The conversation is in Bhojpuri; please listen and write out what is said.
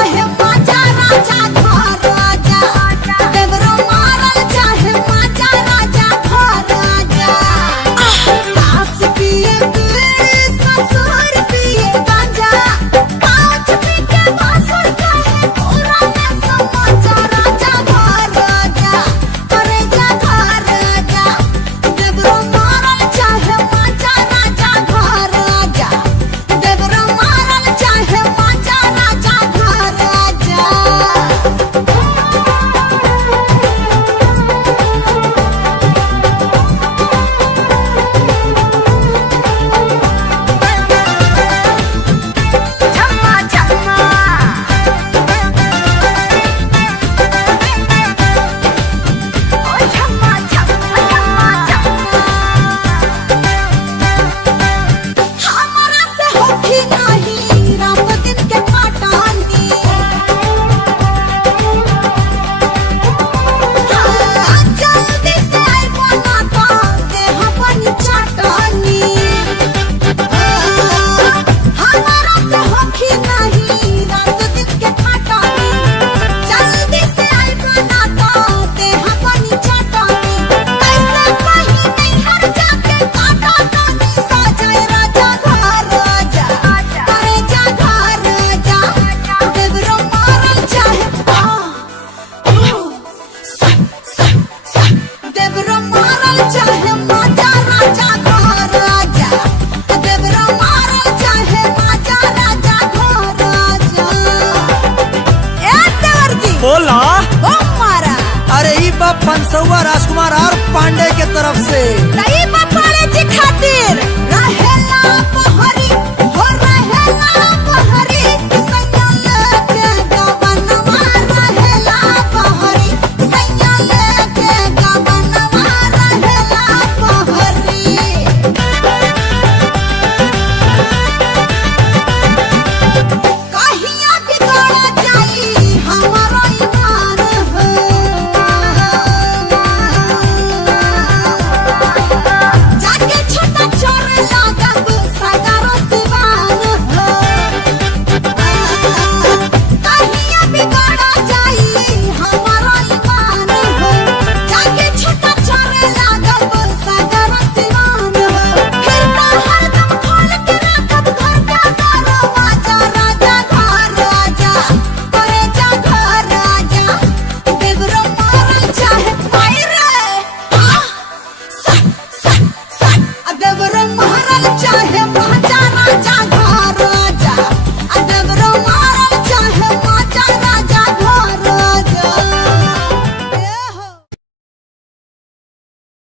चाहे माजा राजा घर आजा, देवरो मारल चाहे माजा राजा घर आजा। सास पिए बीड़ी ससुर पिए गांजा, पाँच पी के बासुर कहे पूरा में समाजा राजा घर आजा, अरे जा घर आजा। देवरो मारल चाहे माजा राजा घर आजा, देवरो मारल चाहे माजा राजा घर आजा। झम्मा झम्मा ओ झम्मा झम्मा झम्मा झम्मा। हमरा से होखी नाही रात दिन के पाटानी, जल्दी से आइबो ना तो देह बनी चटनी। हमरा से होखी नाही रात दिन के पाटानी, जल्दी से आइबो ना तो देह बनी चटनी। कैसे कहीं नैहर जाके काटा तानी सजाए राजा घर आजा, अरे जा घर आजा। देवरो मारल चाहे देवरो मारल चाहे माजा राजा घर आजा, देवरो मारल चाहे माजा राजा घर आजा। ए देवर जी बोला। ओ मारा अरे ई बा 500 राजकुमार और पांडे के तरफ से। नहीं बपाड़े जी खातिर रहेला पहर